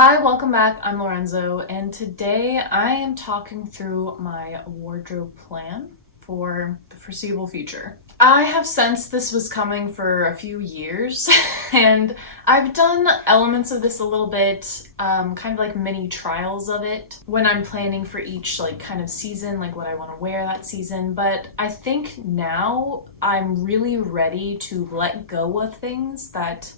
Hi, welcome back. I'm Lorenzo, and today I am talking through my wardrobe plan for the foreseeable future. I have sensed this was coming for a few years, and I've done elements of this a little bit, kind of like mini trials of it when I'm planning for each like kind of season, like what I want to wear that season. But I think now I'm really ready to let go of things that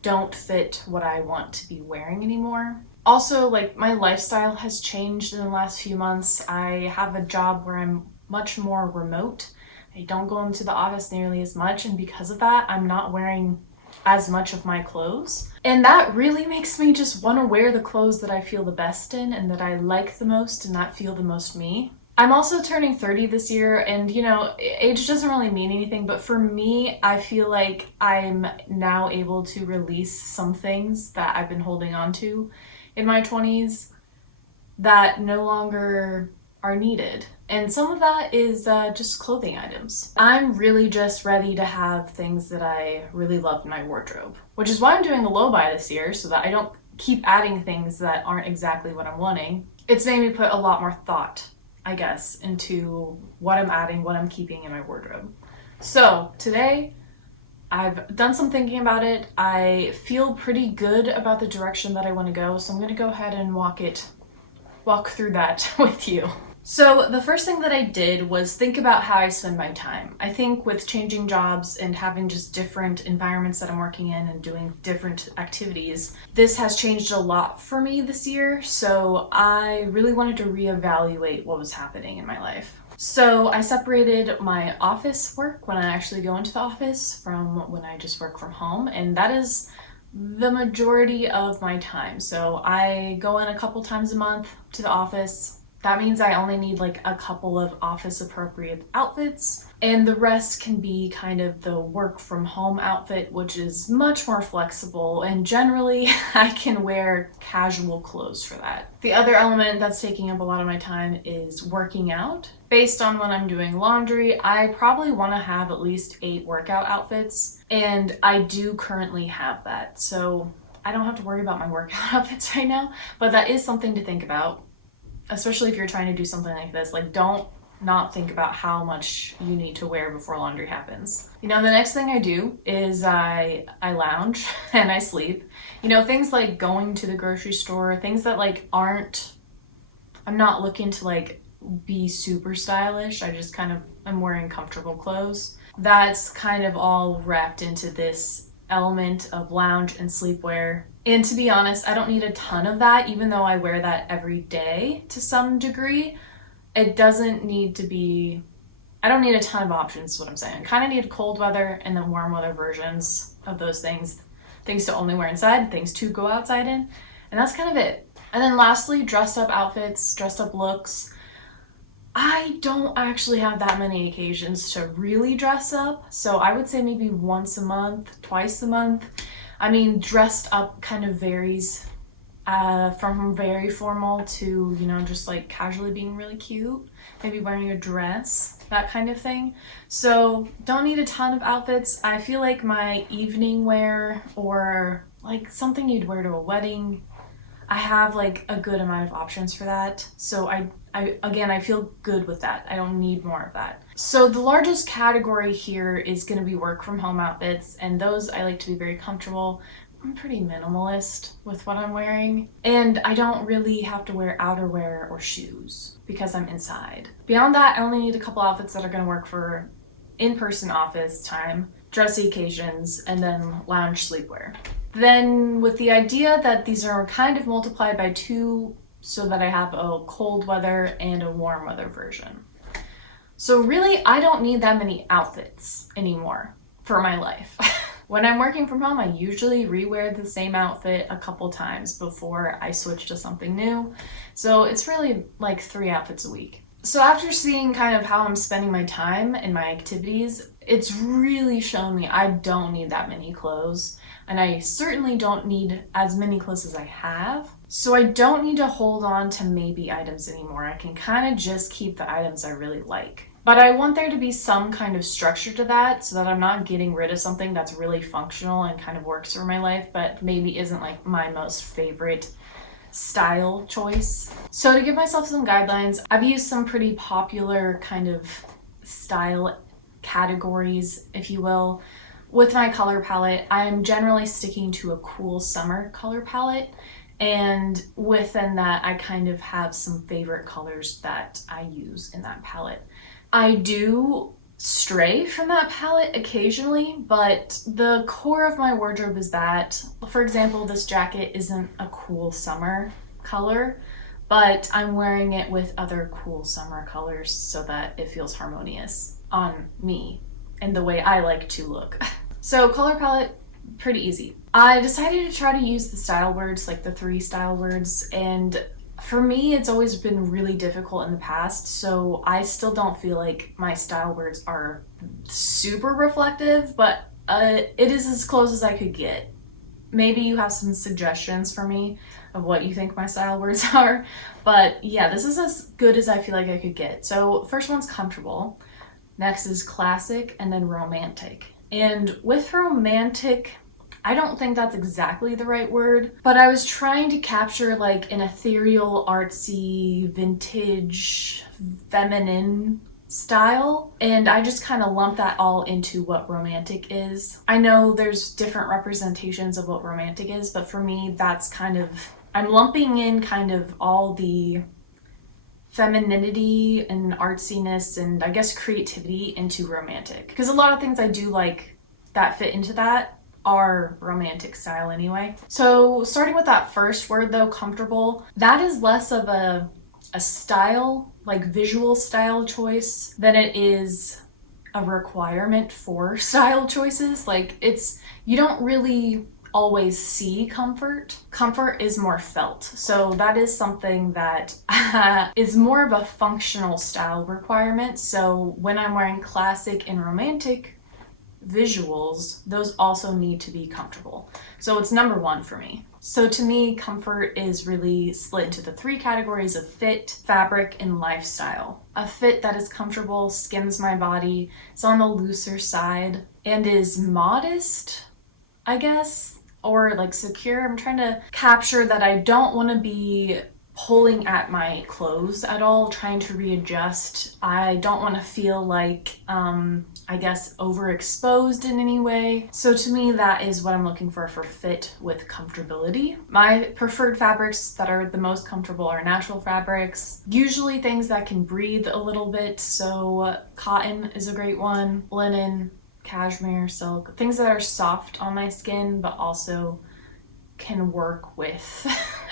don't fit what I want to be wearing anymore. Also, like my lifestyle has changed in the last few months. I have a job where I'm much more remote. I don't go into the office nearly as much, and because of that, I'm not wearing as much of my clothes. And that really makes me just want to wear the clothes that I feel the best in and that I like the most and that feel the most me. I'm also turning 30 this year, and age doesn't really mean anything, but for me, I feel like I'm now able to release some things that I've been holding on to in my 20s that no longer are needed. And some of that is just clothing items. I'm really just ready to have things that I really love in my wardrobe, which is why I'm doing a low buy this year so that I don't keep adding things that aren't exactly what I'm wanting. It's made me put a lot more thought, I guess, into what I'm adding, what I'm keeping in my wardrobe. So today, I've done some thinking about it. I feel pretty good about the direction that I want to go, so I'm going to go ahead and walk through that with you. So the first thing that I did was think about how I spend my time. I think with changing jobs and having just different environments that I'm working in and doing different activities, this has changed a lot for me this year. So I really wanted to reevaluate what was happening in my life. So I separated my office work when I actually go into the office from when I just work from home, and that is the majority of my time. So I go in a couple times a month to the office. That means I only need like a couple of office appropriate outfits, and the rest can be kind of the work from home outfit, which is much more flexible, and generally I can wear casual clothes for that. The other element that's taking up a lot of my time is working out. Based on when I'm doing laundry, I probably want to have at least 8 workout outfits, and I do currently have that. So I don't have to worry about my workout outfits right now, but that is something to think about, especially if you're trying to do something like this. Like, don't not think about how much you need to wear before laundry happens. The next thing I do is I lounge and I sleep. Things like going to the grocery store, things that like aren't, I'm not looking to like be super stylish. I just kind of am wearing comfortable clothes. That's kind of all wrapped into this element of lounge and sleepwear. And to be honest, I don't need a ton of that, even though I wear that every day to some degree. It doesn't need to be, I don't need a ton of options, is what I'm saying. I kind of need cold weather and then warm weather versions of those things. Things to only wear inside, things to go outside in. And that's kind of it. And then lastly, dressed up outfits, dressed up looks. I don't actually have that many occasions to really dress up, so I would say maybe once a month, twice a month. I mean, dressed up kind of varies from very formal to, just like casually being really cute, maybe wearing a dress, that kind of thing. So don't need a ton of outfits. I feel like my evening wear or like something you'd wear to a wedding, I have like a good amount of options for that. So I feel good with that. I don't need more of that. So the largest category here is going to be work from home outfits, and those I like to be very comfortable. I'm pretty minimalist with what I'm wearing, and I don't really have to wear outerwear or shoes because I'm inside. Beyond that, I only need a couple outfits that are going to work for in-person office time, dressy occasions, and then lounge sleepwear. Then with the idea that these are kind of multiplied by 2 so that I have a cold weather and a warm weather version. So really, I don't need that many outfits anymore for my life. When I'm working from home, I usually rewear the same outfit a couple times before I switch to something new. So it's really like 3 outfits a week. So after seeing kind of how I'm spending my time and my activities, it's really shown me I don't need that many clothes, and I certainly don't need as many clothes as I have. So I don't need to hold on to maybe items anymore. I can kind of just keep the items I really like. But I want there to be some kind of structure to that so that I'm not getting rid of something that's really functional and kind of works for my life, but maybe isn't like my most favorite style choice. So to give myself some guidelines, I've used some pretty popular kind of style categories, if you will. With my color palette, I'm generally sticking to a cool summer color palette. And within that, I kind of have some favorite colors that I use in that palette. I do stray from that palette occasionally, but the core of my wardrobe is that. For example, this jacket isn't a cool summer color, but I'm wearing it with other cool summer colors so that it feels harmonious on me and the way I like to look. So color palette, pretty easy. I decided to try to use the style words, like the 3 style words, and for me, it's always been really difficult in the past, so I still don't feel like my style words are super reflective, but it is as close as I could get. Maybe you have some suggestions for me of what you think my style words are, but yeah, this is as good as I feel like I could get. So first one's comfortable, next is classic, and then romantic. And with romantic, I don't think that's exactly the right word, but I was trying to capture like an ethereal, artsy, vintage, feminine style, and I just kind of lump that all into what romantic is. I know there's different representations of what romantic is, but for me, that's kind of, I'm lumping in kind of all the femininity and artsiness and I guess creativity into romantic. Because a lot of things I do like that fit into that are romantic style anyway. So starting with that first word though, comfortable, that is less of a style, like visual style choice than it is a requirement for style choices. Like you don't really always see comfort. Comfort is more felt. So that is something that is more of a functional style requirement. So when I'm wearing classic and romantic visuals, those also need to be comfortable. So it's number 1 for me. So to me, comfort is really split into the 3 categories of fit, fabric, and lifestyle. A fit that is comfortable, skims my body, is on the looser side, and is modest, I guess, or like secure. I'm trying to capture that I don't want to be pulling at my clothes at all, trying to readjust. I don't want to feel like, I guess, overexposed in any way. So to me, that is what I'm looking for fit with comfortability. My preferred fabrics that are the most comfortable are natural fabrics, usually things that can breathe a little bit. So cotton is a great one, linen, cashmere, silk, things that are soft on my skin, but also can work with,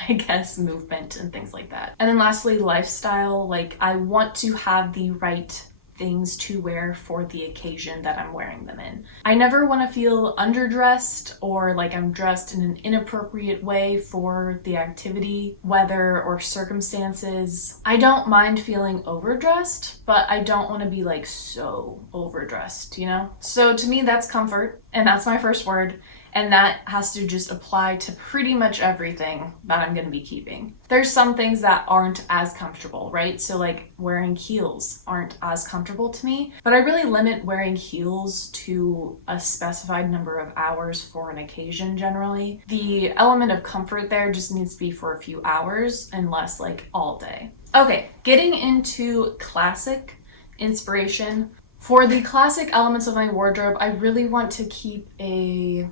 I guess, movement and things like that. And then lastly, lifestyle. Like I want to have the right things to wear for the occasion that I'm wearing them in. I never want to feel underdressed or like I'm dressed in an inappropriate way for the activity, weather, or circumstances. I don't mind feeling overdressed, but I don't want to be like so overdressed, you know? So to me, that's comfort, and that's my first word. And that has to just apply to pretty much everything that I'm going to be keeping. There's some things that aren't as comfortable, right? So like wearing heels aren't as comfortable to me, but I really limit wearing heels to a specified number of hours for an occasion generally. The element of comfort there just needs to be for a few hours and less like all day. Okay, getting into classic inspiration. For the classic elements of my wardrobe, I really want to keep a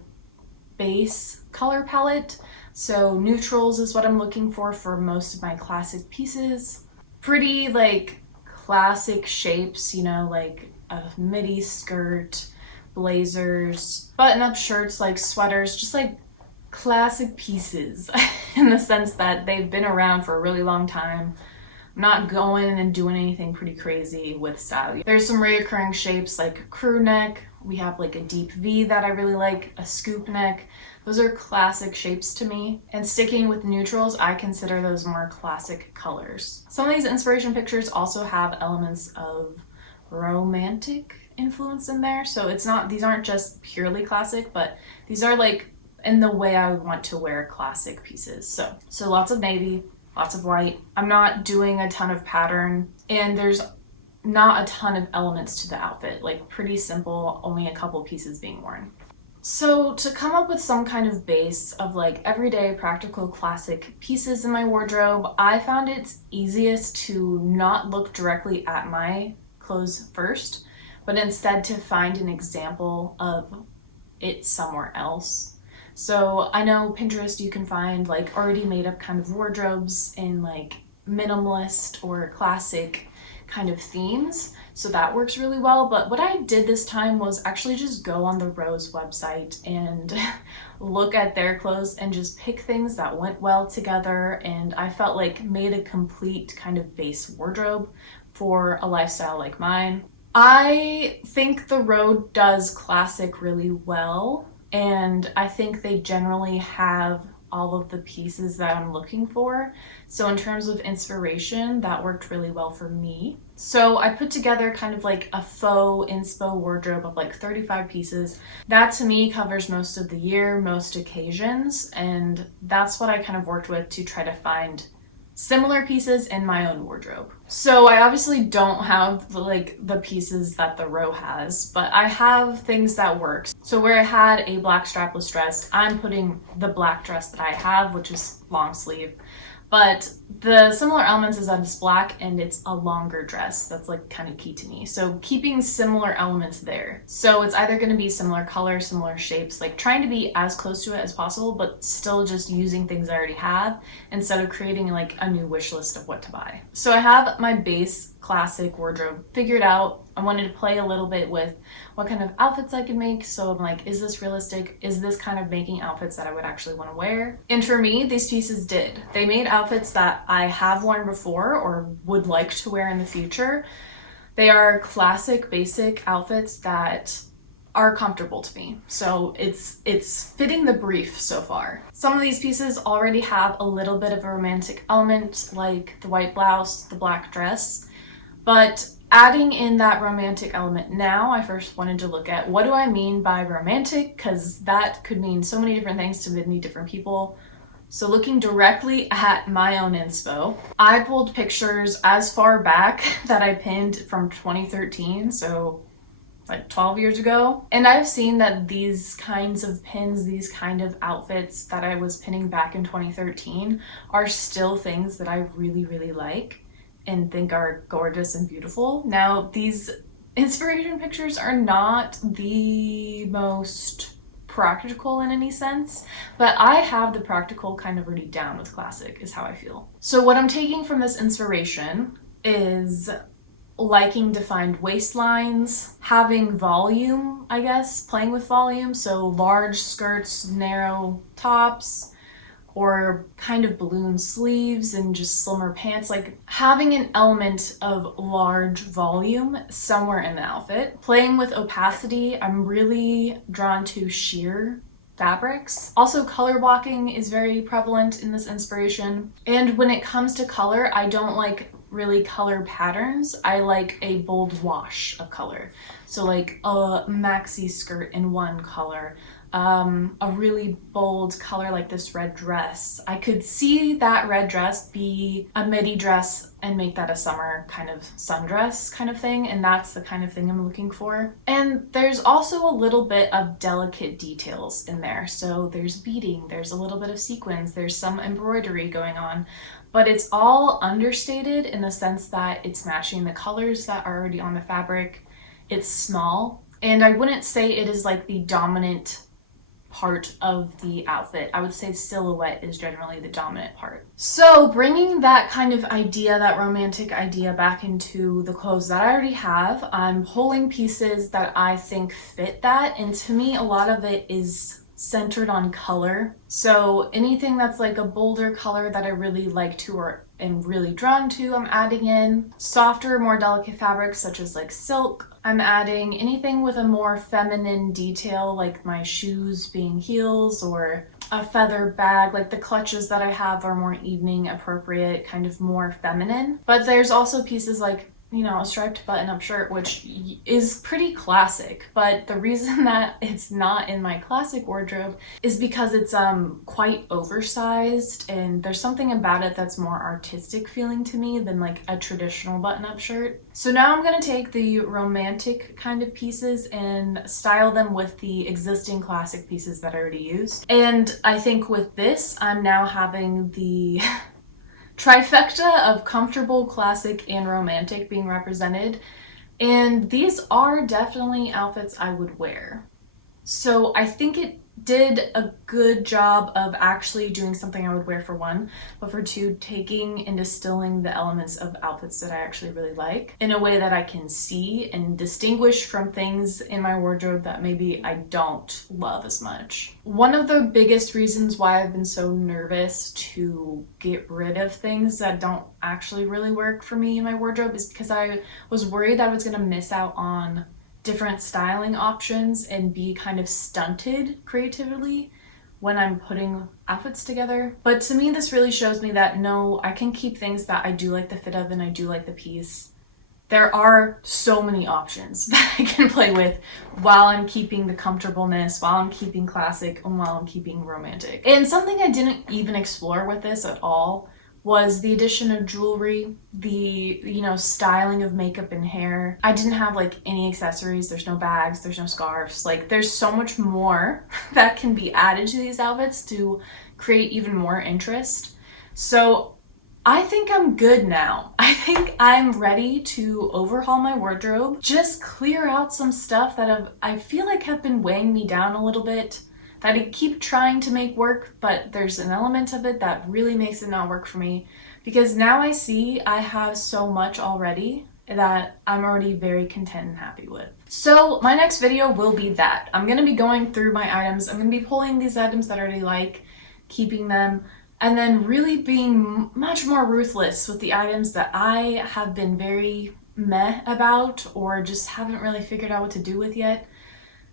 base color palette. So neutrals is what I'm looking for most of my classic pieces. Pretty like classic shapes, you know, like a midi skirt, blazers, button-up shirts, like sweaters, just like classic pieces in the sense that they've been around for a really long time. I'm not going and doing anything pretty crazy with style. There's some reoccurring shapes like crew neck. We have like a deep V that I really like, a scoop neck. Those are classic shapes to me. And sticking with neutrals, I consider those more classic colors. Some of these inspiration pictures also have elements of romantic influence in there. So these aren't just purely classic, but these are like in the way I would want to wear classic pieces. So lots of navy, lots of white. I'm not doing a ton of pattern, and there's not a ton of elements to the outfit, like pretty simple, only a couple pieces being worn. So to come up with some kind of base of like everyday practical classic pieces in my wardrobe, I found it's easiest to not look directly at my clothes first, but instead to find an example of it somewhere else. So I know Pinterest, you can find like already made up kind of wardrobes in like minimalist or classic kind of themes. So that works really well. But what I did this time was actually just go on the Rose website and look at their clothes and just pick things that went well together. And I felt like made a complete kind of base wardrobe for a lifestyle like mine. I think the Road does classic really well, and I think they generally have all of the pieces that I'm looking for. So in terms of inspiration, that worked really well for me. So I put together kind of like a faux inspo wardrobe of like 35 pieces. That to me covers most of the year, most occasions, and that's what I kind of worked with to try to find similar pieces in my own wardrobe. So I obviously don't have like the pieces that the row has, but I have things that work. So where I had a black strapless dress, I'm putting the black dress that I have, which is long sleeve. But the similar elements is that it's black and it's a longer dress. That's like kind of key to me. So keeping similar elements there. So it's either going to be similar color, similar shapes, like trying to be as close to it as possible, but still just using things I already have instead of creating like a new wish list of what to buy. So I have my base classic wardrobe figured out. I wanted to play a little bit with what kind of outfits I could make. So I'm like, is this realistic? Is this kind of making outfits that I would actually want to wear? And for me, these pieces did. They made outfits that I have worn before or would like to wear in the future. They are classic, basic outfits that are comfortable to me. So it's fitting the brief so far. Some of these pieces already have a little bit of a romantic element, like the white blouse, the black dress, but adding in that romantic element now, I first wanted to look at what do I mean by romantic, because that could mean so many different things to many different people. So looking directly at my own inspo, I pulled pictures as far back that I pinned from 2013, so like 12 years ago. And I've seen that these kinds of pins, these kind of outfits that I was pinning back in 2013 are still things that I really, really like and think are gorgeous and beautiful. Now, these inspiration pictures are not the most practical in any sense, but I have the practical kind of already down with classic, is how I feel. So what I'm taking from this inspiration is liking defined waistlines, having volume, I guess, playing with volume, so large skirts, narrow tops, or kind of balloon sleeves and just slimmer pants, like having an element of large volume somewhere in the outfit. Playing with opacity, I'm really drawn to sheer fabrics. Also, color blocking is very prevalent in this inspiration. And when it comes to color, I don't like really color patterns. I like a bold wash of color. So like a maxi skirt in one color, a really bold color like this red dress. I could see that red dress be a midi dress and make that a summer kind of sundress kind of thing, and that's the kind of thing I'm looking for. And there's also a little bit of delicate details in there. So there's beading, there's a little bit of sequins, there's some embroidery going on, but it's all understated in the sense that it's matching the colors that are already on the fabric. It's small, and I wouldn't say it is like the dominant part of the outfit. I would say silhouette is generally the dominant part. So bringing that kind of idea, that romantic idea, back into the clothes that I already have, I'm pulling pieces that I think fit that, and to me a lot of it is centered on color. So anything that's like a bolder color that I really like to or am really drawn to, I'm adding in. Softer, more delicate fabrics such as like silk, I'm adding. Anything with a more feminine detail, like my shoes being heels or a feather bag, like the clutches that I have are more evening appropriate, kind of more feminine. But there's also pieces like a striped button-up shirt, which is pretty classic, but the reason that it's not in my classic wardrobe is because it's quite oversized, and there's something about it that's more artistic feeling to me than like a traditional button-up shirt. So now I'm gonna take the romantic kind of pieces and style them with the existing classic pieces that I already used. And I think with this, I'm now having the trifecta of comfortable, classic, and romantic being represented. And these are definitely outfits I would wear. So I think it did a good job of actually doing something I would wear, for one, but for two, taking and distilling the elements of outfits that I actually really like in a way that I can see and distinguish from things in my wardrobe that maybe I don't love as much. One of the biggest reasons why I've been so nervous to get rid of things that don't actually really work for me in my wardrobe is because I was worried that I was going to miss out on different styling options and be kind of stunted creatively when I'm putting outfits together. But to me, this really shows me that no, I can keep things that I do like the fit of and I do like the piece. There are so many options that I can play with while I'm keeping the comfortableness, while I'm keeping classic, and while I'm keeping romantic. And something I didn't even explore with this at all was the addition of jewelry, the, styling of makeup and hair. I didn't have like any accessories, there's no bags, there's no scarves. Like there's so much more that can be added to these outfits to create even more interest. So I think I'm good now. I think I'm ready to overhaul my wardrobe, just clear out some stuff that I feel like have been weighing me down a little bit, that I keep trying to make work, but there's an element of it that really makes it not work for me, because now I see I have so much already that I'm already very content and happy with. So my next video will be that. I'm going to be going through my items. I'm going to be pulling these items that I already like, keeping them, and then really being much more ruthless with the items that I have been very meh about or just haven't really figured out what to do with yet.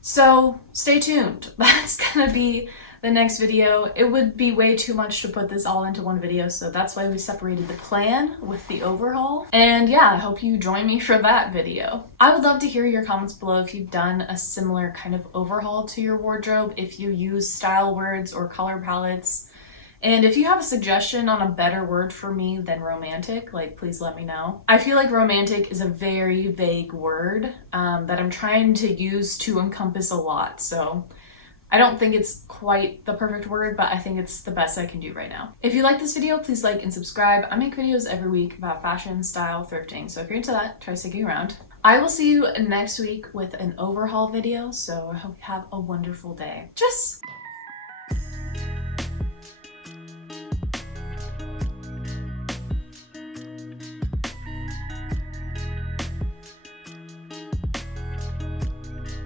So stay tuned. That's gonna be the next video. It would be way too much to put this all into one video, so that's why we separated the plan with the overhaul. And yeah, I hope you join me for that video. I would love to hear your comments below if you've done a similar kind of overhaul to your wardrobe, if you use style words or color palettes. And if you have a suggestion on a better word for me than romantic, please let me know. I feel like romantic is a very vague word that I'm trying to use to encompass a lot. So I don't think it's quite the perfect word, but I think it's the best I can do right now. If you like this video, please like and subscribe. I make videos every week about fashion, style, thrifting. So if you're into that, try sticking around. I will see you next week with an overhaul video. So I hope you have a wonderful day. Tschüss!